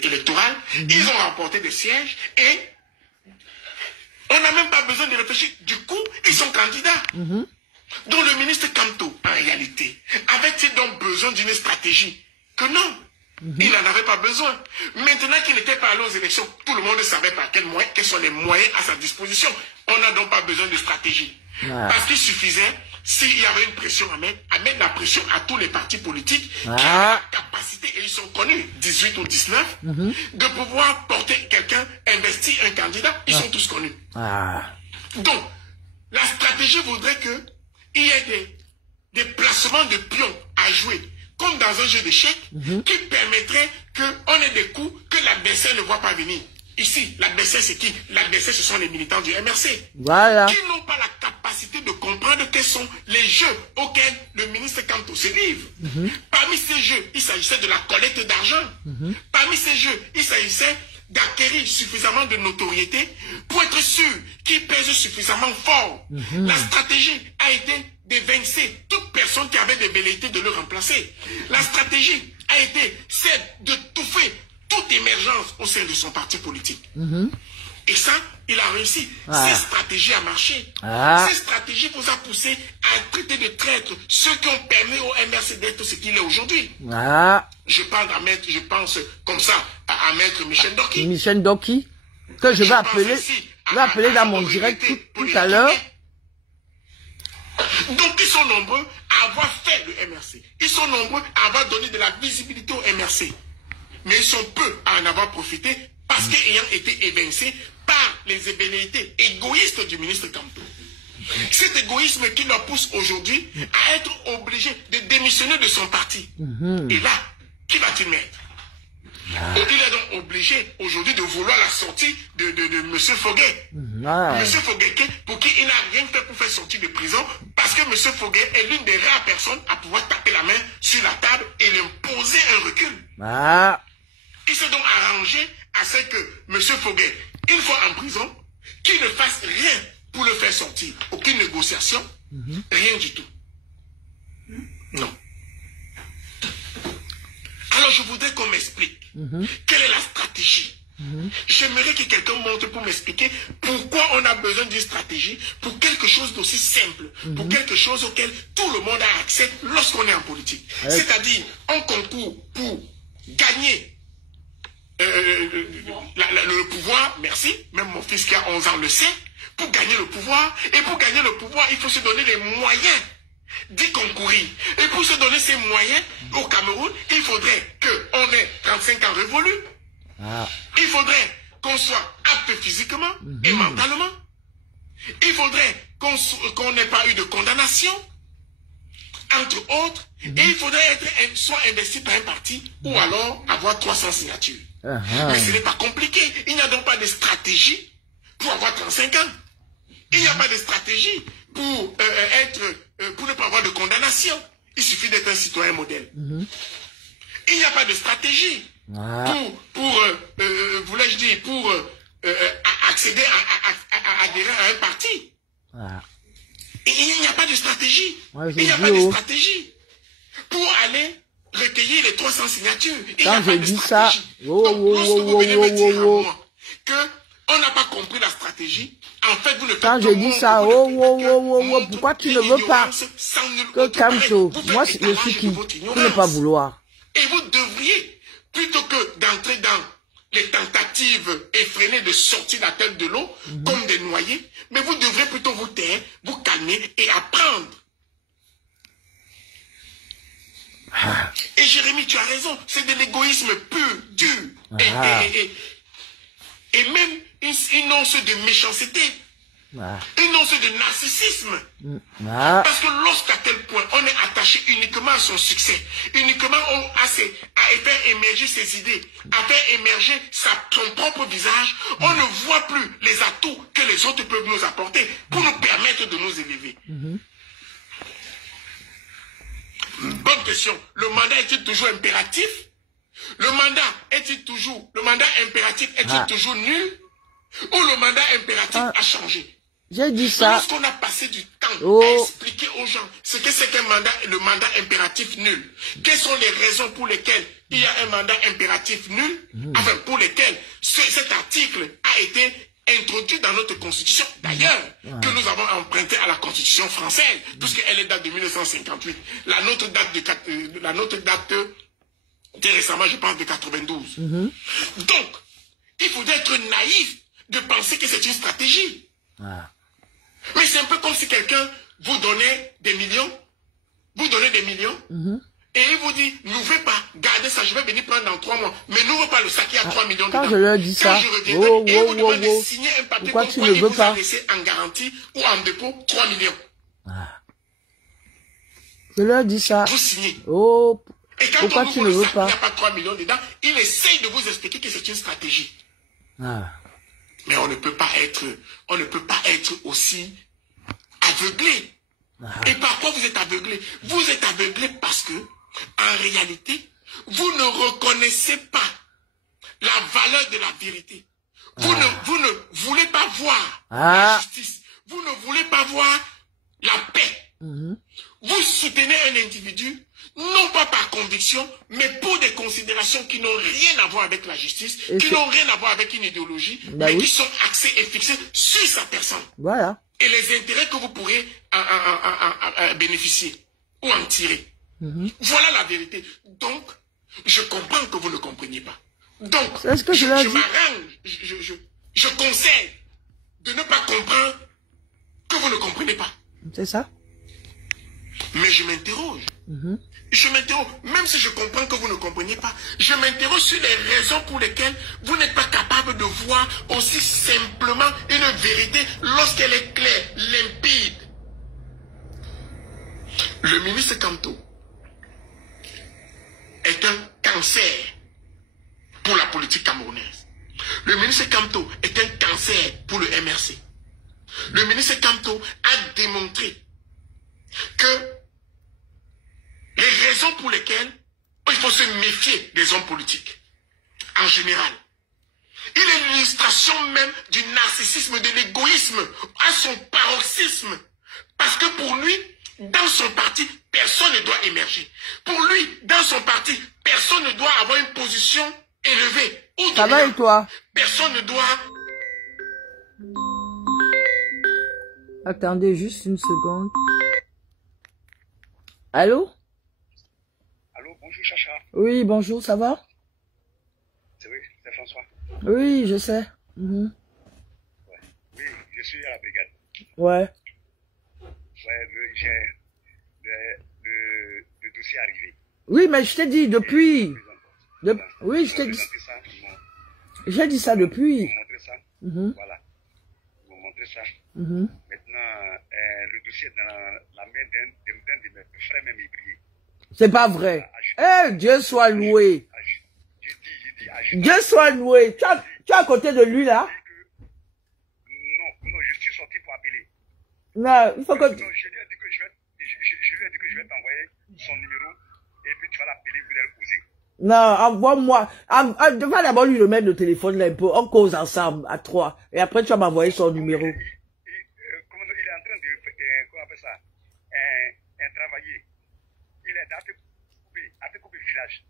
électorales. Ils ont remporté des sièges et on n'a même pas besoin de réfléchir. Du coup, ils sont candidats. Donc le ministre Kamto, en réalité, avait-il donc besoin d'une stratégie? Que non. Il n'en avait pas besoin. Maintenant qu'il n'était pas allé aux élections, tout le monde ne savait pas quels sont les moyens à sa disposition. On n'a donc pas besoin de stratégie. Parce qu'il suffisait, s'il y avait une pression à mettre la pression à tous les partis politiques qui ont la capacité, et ils sont connus, 18 ou 19, de pouvoir porter quelqu'un, investir un candidat, ils sont tous connus. Donc, la stratégie voudrait qu'il y ait des placements de pions à jouer, comme dans un jeu d'échecs, qui permettrait qu'on ait des coups que l'adversaire ne voit pas venir. Ici, l'adversaire, c'est qui? L'adversaire, ce sont les militants du MRC. Voilà. Qui n'ont pas la capacité de comprendre quels sont les jeux auxquels le ministre Kamto se livre. Parmi ces jeux, il s'agissait de la collecte d'argent. Parmi ces jeux, il s'agissait d'acquérir suffisamment de notoriété pour être sûr qu'il pèse suffisamment fort. La stratégie a été d'évincer toute personne qui avait des velléités de le remplacer. La stratégie a été celle de touffer toute émergence au sein de son parti politique. Et ça, il a réussi. Cette stratégie a marché. Cette stratégie vous a poussé à traiter de traîtres ceux qui ont permis au MRC d'être ce qu'il est aujourd'hui. Je parle à maître, je pense comme ça à maître Michel Doki. Michel Doki, que je vais appeler dans mon direct tout à l'heure. Donc ils sont nombreux à avoir fait le MRC. Ils sont nombreux à avoir donné de la visibilité au MRC. Mais ils sont peu à en avoir profité parce qu'ayant été évincés par les velléités égoïstes du ministre Kamto. Cet égoïsme qui leur pousse aujourd'hui à être obligé de démissionner de son parti. Et là, qui va-t-il mettre? Il est donc obligé aujourd'hui de vouloir la sortie de M. Foguet. M. Foguet, pour qui il n'a rien fait pour faire sortir de prison, parce que M. Foguet est l'une des rares personnes à pouvoir taper la main sur la table et lui imposer un recul. Il s'est donc arrangé à ce que M. Foguet, une fois en prison, qu'il ne fasse rien pour le faire sortir. Aucune négociation, rien du tout. Non. Alors je voudrais qu'on m'explique quelle est la stratégie. J'aimerais que quelqu'un montre pour m'expliquer pourquoi on a besoin d'une stratégie pour quelque chose d'aussi simple, pour quelque chose auquel tout le monde a accès lorsqu'on est en politique. C'est-à-dire, on concourt pour gagner le pouvoir, merci, même mon fils qui a 11 ans le sait, pour gagner le pouvoir, et pour gagner le pouvoir, il faut se donner les moyens d'y concourir. Et pour se donner ces moyens, au Cameroun, il faudrait qu'on ait 35 ans révolus. Il faudrait qu'on soit apte physiquement et mentalement. Il faudrait qu'on n'ait pas eu de condamnation, entre autres, et il faudrait être soit investi par un parti ou alors avoir 300 signatures. Mais ce n'est pas compliqué. Il n'y a donc pas de stratégie pour avoir 35 ans. Il n'y a pas de stratégie pour pour ne pas avoir de condamnation. Il suffit d'être un citoyen modèle. Il n'y a pas de stratégie pour voulais-je dire, pour accéder à adhérer à un parti. Il n'y a pas de stratégie. Il n'y a pas de stratégie pour aller recueillir les 300 signatures. Quand je dis ça, lorsque vous venez me dire à moi qu'on n'a pas compris la stratégie, en fait, vous ne faites quand je dis ça, pourquoi tu ne veux pas que Kamto, moi je suis qui ne pas vouloir. Et vous devriez, plutôt que d'entrer dans les tentatives effrénées de sortir la tête de l'eau comme des noyés, mais vous devrez plutôt vous taire, vous calmer et apprendre. Et Jérémy, tu as raison, c'est de l'égoïsme pur, dur, et même une once de méchanceté, une once de narcissisme. Parce que lorsqu'à tel point on est attaché uniquement à son succès, uniquement à faire émerger ses idées, à faire émerger son propre visage, on ne voit plus les atouts que les autres peuvent nous apporter pour nous permettre de nous élever. Bonne question. Le mandat est-il toujours impératif? Le mandat impératif est-il toujours nul? Ou le mandat impératif a changé? J'ai dit ça. Lorsqu'on a passé du temps à expliquer aux gens ce que c'est qu'un mandat, le mandat impératif nul, quelles sont les raisons pour lesquelles il y a un mandat impératif nul, enfin pour lesquelles cet article a été introduit dans notre constitution, d'ailleurs, que nous avons emprunté à la constitution française, puisqu'elle est date de 1958. La nôtre date très récemment, je pense, de 92. Donc, il faudrait être naïf de penser que c'est une stratégie. Mais c'est un peu comme si quelqu'un vous donnait des millions, et il vous dit, n'ouvrez pas, gardez ça, je vais venir prendre dans 3 mois, mais n'ouvrez pas le sac, il y a 3 millions dedans. Quand je leur dis ça, et il vous demande de signer un papier pourquoi tu ne veux pas laisser en garantie ou en dépôt 3 millions. Je leur dis ça. Vous signez. Et quand Pourquoi tu ne veux pas? Il n'y a pas 3 millions dedans, il essaye de vous expliquer que c'est une stratégie. Mais on ne peut pas être aussi aveuglé. Et par quoi vous êtes aveuglé? Vous êtes aveuglé parce que, en réalité, vous ne reconnaissez pas la valeur de la vérité. Vous ne voulez pas voir la justice. Vous ne voulez pas voir la paix. Vous soutenez un individu, non pas par conviction, mais pour des considérations qui n'ont rien à voir avec la justice, qui n'ont rien à voir avec une idéologie, mais qui sont axées et fixées sur sa personne. Voilà. Et les intérêts que vous pourrez bénéficier ou en tirer. Voilà la vérité. Donc, je comprends que vous ne compreniez pas. Donc, je m'arrange, je conseille de ne pas comprendre que vous ne comprenez pas. C'est ça. Mais je m'interroge. Je m'interroge, même si je comprends que vous ne compreniez pas, je m'interroge sur les raisons pour lesquelles vous n'êtes pas capable de voir aussi simplement une vérité lorsqu'elle est claire, limpide. Le ministre Kamto est un cancer pour la politique camerounaise. Le ministre Kamto est un cancer pour le MRC. Le ministre Kamto a démontré que les raisons pour lesquelles il faut se méfier des hommes politiques, en général. Il est l'illustration même du narcissisme, de l'égoïsme, à son paroxysme. Parce que pour lui, dans son parti, personne ne doit émerger. Pour lui, dans son parti, personne ne doit avoir une position élevée. Ça va et toi? Personne ne doit... Attendez juste une seconde. Allô? Allô, bonjour Chacha. Oui, bonjour, ça va? C'est vrai, C'est François. Oui, je sais. Ouais. Oui, je suis à la brigade. Ouais. Ouais, j'ai le dossier arrivé. Oui, mais je t'ai dit depuis. Oui, je t'ai dit. Ça, J'ai dit ça depuis. ils m'ont montré ça. Voilà. Ils m'ont montré ça. Maintenant, le dossier est dans la main d'un de mes frères, même ébriés. C'est pas vrai. Eh, Dieu soit loué. Dieu soit loué. Tu es à côté de lui là? Non, je suis sorti pour appeler. Non, il faut que... Non, je lui ai dit que je vais t'envoyer son numéro et puis tu vas l'appeler, vous allez le poser. Non, envoie-moi. Va d'abord lui remettre le téléphone là un peu. On cause ensemble à 3. Et après, tu vas m'envoyer son numéro. Il est en train de, comment on appelle ça, travailler. Il est à Tekoupe village.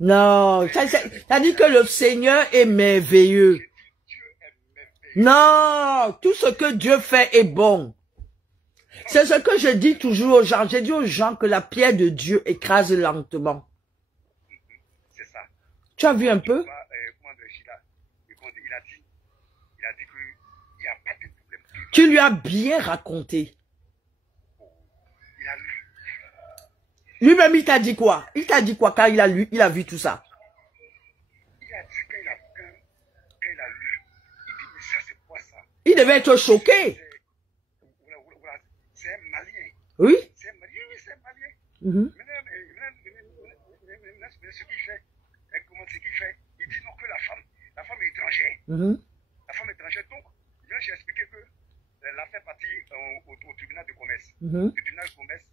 Non, ça dit que le Seigneur est merveilleux. Dieu est merveilleux. Non, tout ce que Dieu fait est bon. C'est ce que je dis toujours aux gens. J'ai dit aux gens que la pierre de Dieu écrase lentement. C'est ça. Tu as vu un peu? Il a dit qu'il n'y a pas de problème. Tu lui as bien raconté. Il a lu. Lui-même, il t'a dit quoi? Il t'a dit quoi quand il a lu, il a vu tout ça? Il a dit quand il a lu, il dit mais ça c'est quoi ça? Il devait être choqué. C'est un Malien. Oui? C'est un Malien, oui, c'est un Malien. Mhm. Maintenant, ce qu'il fait, comment c'est qu'il fait? Il dit non que la femme est étrangère. Mhm. La femme est étrangère, donc, j'ai expliqué que l'affaire est partie au tribunal de commerce. Mhm. Le tribunal de commerce,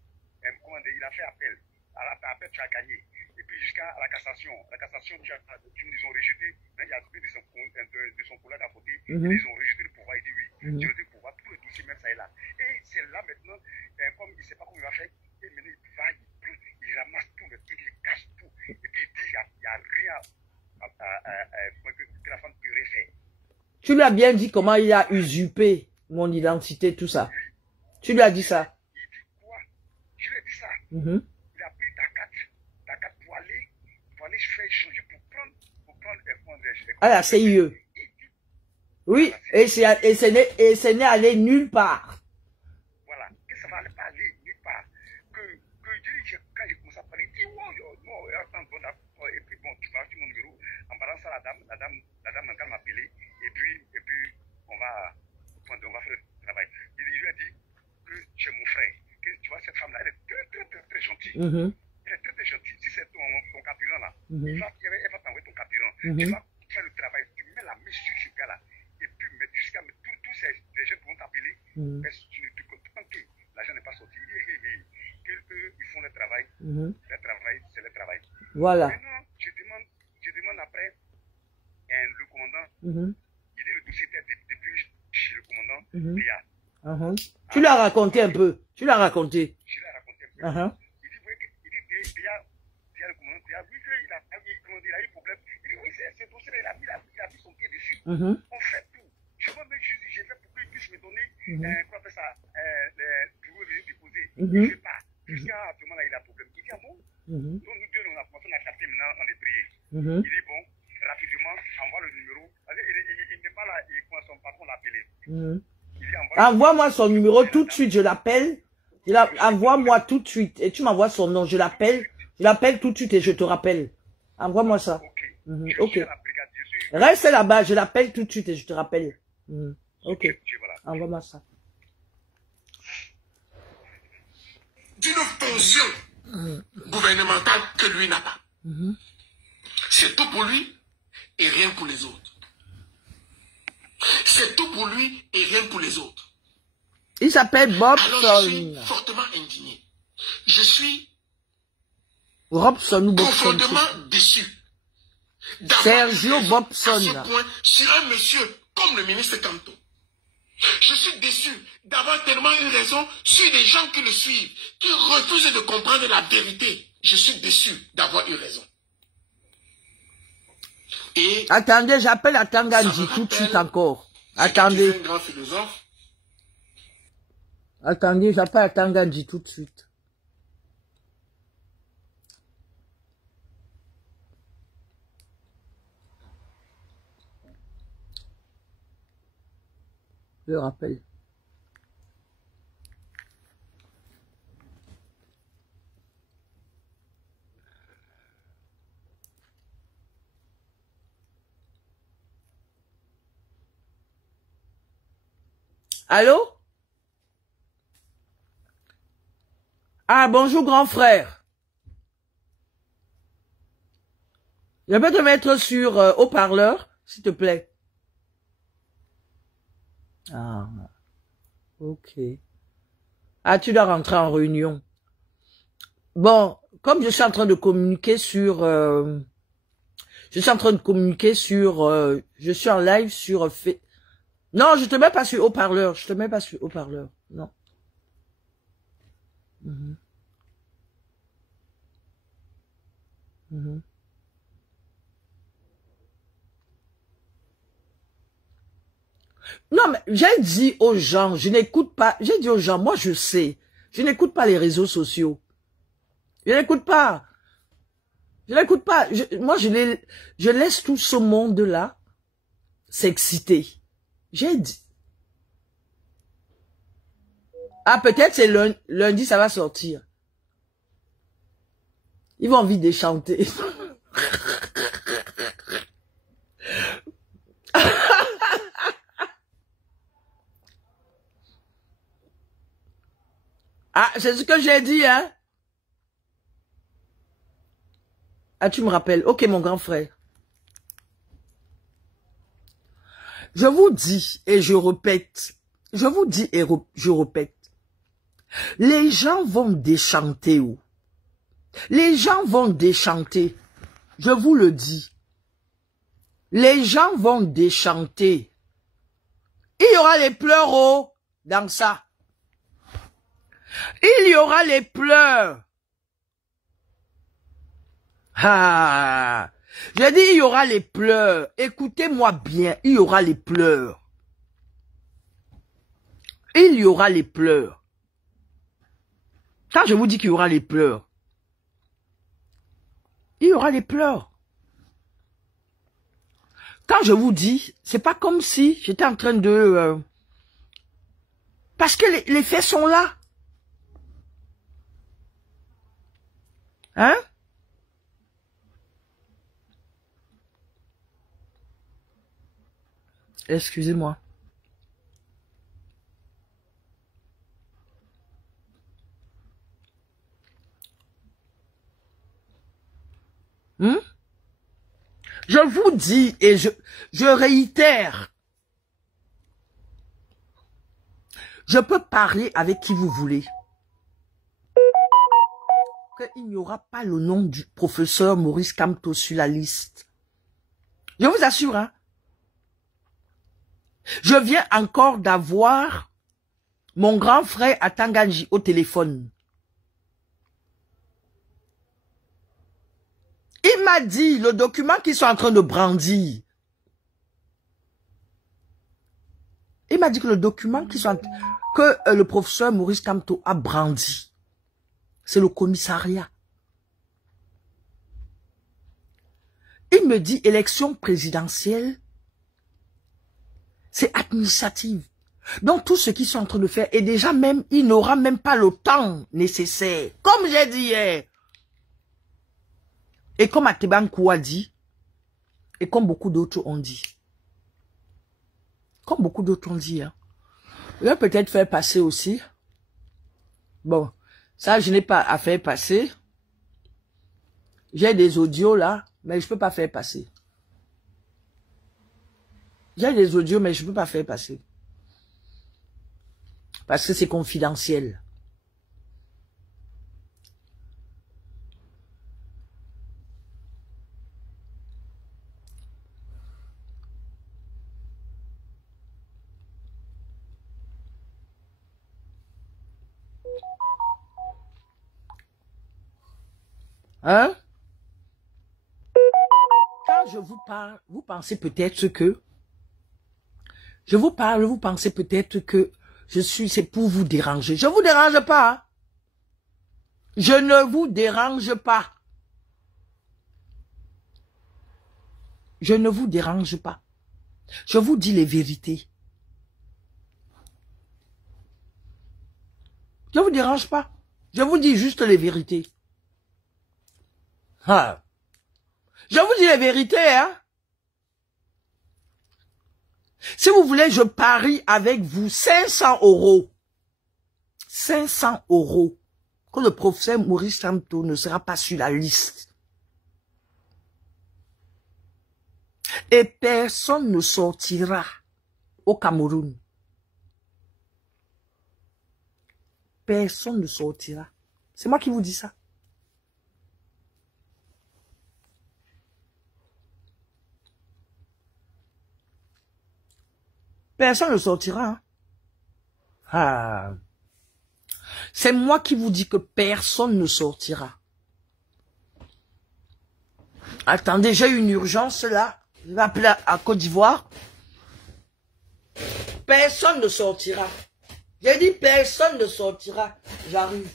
il a fait appel. À l'appel, tu as gagné. Et puis jusqu'à la cassation. La cassation, ils ont rejeté. Mais il y a trouvé de son collègue à côté. Ils ont rejeté le pouvoir. Il dit oui. J'ai rejeté le pouvoir. Tout le dossier, même ça est là. Et c'est là maintenant, comme il ne sait pas comment il va faire, et maintenant il ramasse tout le truc, il casse tout. Et puis il dit il n'y a rien que la femme peut refaire. Tu lui as bien dit comment il a usurpé mon identité, tout ça. Tu lui as dit ça. Il dit quoi? Je lui ai dit ça. Mhm. Il a pris ta carte pour aller faire changer pour prendre à la CIE. Oui, et ce n'est allé nulle part. Voilà, que ça va pas aller nulle part. Quand j'ai commencé à parler, il dit, oh, attends, bon, et puis bon, tu vas acheter mon numéro, en parlant ça, la dame encore m'appeler, et puis on va faire le travail. Je lui ai dit que tu es mon frère, que tu vois, cette femme-là, elle est très gentille. Elle est très gentille. Si c'est ton carburant là, elle va t'envoyer ton carburant. Tu vas faire le travail, tu mets la main sur ce gars-là, et puis jusqu'à tous ces gens qui vont t'appeler, mais tu ne te comprends que l'argent n'est pas sorti. Ils font le travail. Le travail, c'est le travail. Voilà. Maintenant, je demande après le commandant. Il dit le dossier était depuis chez le commandant Béa. Tu lui as raconté un peu. Tu l'as raconté. Je l'ai raconté un peu. Il dit Béa, le commandant Béa, vu qu'il a eu problème. Il dit oui, c'est dossier, il a mis son pied dessus. On fait tout. J'ai fait pour qu'il puisse me donner, quoi appelle ça, pour venir déposer. Il ne fait pas. Jusqu'à ce moment-là, il a problème. Il dit ah bon? Donc nous deux, on a commencé à capter maintenant, on est prié. Il dit bon, rapidement, envoie le numéro. Il n'est pas là, son patron l'a appelé. Envoie-moi son numéro tout de suite, je l'appelle. Envoie-moi tout de suite. Et tu m'envoies son nom, je l'appelle tout de suite et je te rappelle. Envoie-moi ça. Ok. Reste là-bas, je l'appelle tout de suite et je te rappelle. Ok. Envoie-moi ça. D'une fonction gouvernementale que lui n'a pas. C'est tout pour lui et rien pour les autres. C'est tout pour lui et rien pour les autres. Il s'appelle Bobson. Alors je suis fortement indigné. Je suis Robson ou Bobson. profondément déçu. Sergio Bobson. À ce point, sur un monsieur comme le ministre Kanto. Je suis déçu d'avoir tellement eu raison sur des gens qui le suivent, qui refusent de comprendre la vérité. Je suis déçu d'avoir eu raison. Et attendez, j'appelle Atangandji tout de suite encore. Attendez. Un grand philosophe. Attendez, j'appelle Atangandji tout de suite. le rappelle. Allô? Ah, bonjour grand frère. Je peux te mettre sur haut-parleur, s'il te plaît. Ah, ok. Ah, tu dois rentrer en réunion. Bon, comme je suis en train de communiquer sur... je suis en live sur... Non, je te mets pas sur haut-parleur. Je te mets pas sur haut-parleur. Non. Mhm. Mhm. Non, mais j'ai dit aux gens, je n'écoute pas. J'ai dit aux gens, moi je sais. Je n'écoute pas les réseaux sociaux. Je n'écoute pas. Je n'écoute pas. Moi, je laisse tout ce monde-là s'exciter. J'ai dit. Ah, peut-être c'est lundi, ça va sortir. Ils vont envie de chanter. Ah, c'est ce que j'ai dit, hein? Ah, tu me rappelles. Ok, mon grand frère. Je vous dis et je répète. Je vous dis et je répète. Les gens vont déchanter. Oh. Les gens vont déchanter. Je vous le dis. Les gens vont déchanter. Il y aura les pleurs oh, dans ça. Il y aura les pleurs. Ah, j'ai dit il y aura les pleurs. Écoutez-moi bien, il y aura les pleurs. Il y aura les pleurs. Quand je vous dis qu'il y aura les pleurs, il y aura les pleurs. Quand je vous dis, c'est pas comme si j'étais en train de... parce que les faits sont là. Hein? Excusez-moi. Je vous dis et je réitère. Je peux parler avec qui vous voulez. Il n'y aura pas le nom du professeur Maurice Kamto sur la liste. Je vous assure, hein. Je viens encore d'avoir mon grand frère à Tanganji au téléphone. Il m'a dit le document qu'ils sont en train de brandir. Il m'a dit que le document que le professeur Maurice Kamto a brandi, c'est le commissariat. Il me dit élection présidentielle, c'est administrative. Donc tout ce qu'ils sont en train de faire, et déjà même, il n'aura même pas le temps nécessaire. Comme j'ai dit hier. Et comme Atebankou a dit, et comme beaucoup d'autres ont dit. Comme beaucoup d'autres ont dit. Hein. Je vais peut-être faire passer aussi. Bon, ça je n'ai pas à faire passer. J'ai des audios là, mais je peux pas faire passer. J'ai des audios, mais je peux pas faire passer. Parce que c'est confidentiel. Hein? Quand je vous parle, vous pensez peut-être que... Je vous parle, vous pensez peut-être que c'est pour vous déranger. Je ne vous dérange pas. Hein? Je ne vous dérange pas. Je ne vous dérange pas. Je vous dis les vérités. Je ne vous dérange pas. Je vous dis juste les vérités. Ah. Je vous dis les vérités, hein. Si vous voulez, je parie avec vous 500 €. 500 € que le professeur Maurice Kamto ne sera pas sur la liste. Et personne ne sortira au Cameroun. Personne ne sortira. C'est moi qui vous dis ça. Personne ne sortira. Hein? Ah. C'est moi qui vous dis que personne ne sortira. Attendez, j'ai une urgence là. Je vais appeler à Côte d'Ivoire. Personne ne sortira. J'ai dit personne ne sortira. J'arrive.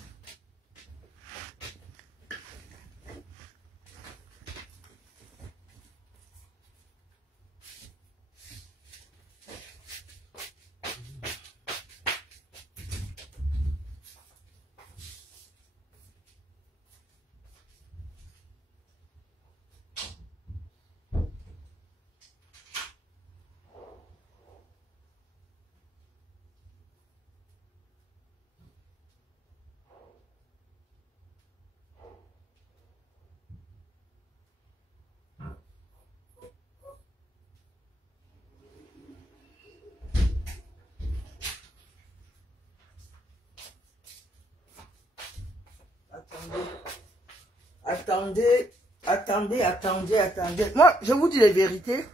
Attendez. Moi, je vous dis les vérités.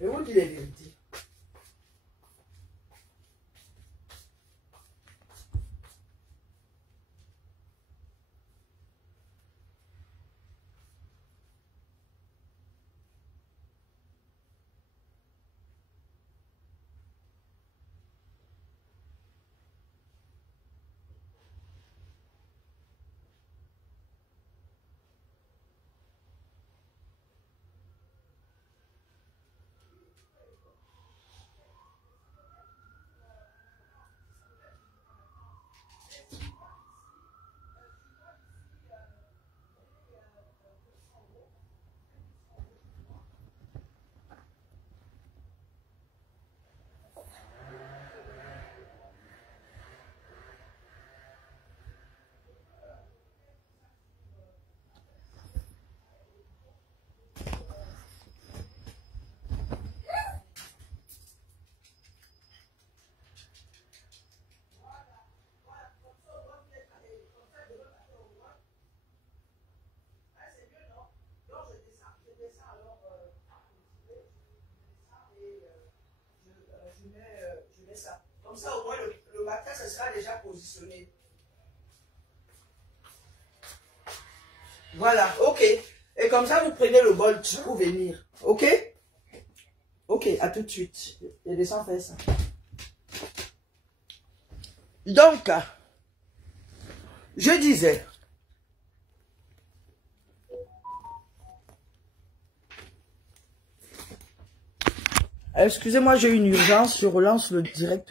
Je vous dis les vérités. Comme ça, au moins, le matin, ça sera déjà positionné. Voilà, ok. Et comme ça, vous prenez le bol pour venir. Ok? Ok, à tout de suite. Je descends faire ça. Donc, je disais... Excusez-moi, j'ai une urgence, je relance le direct.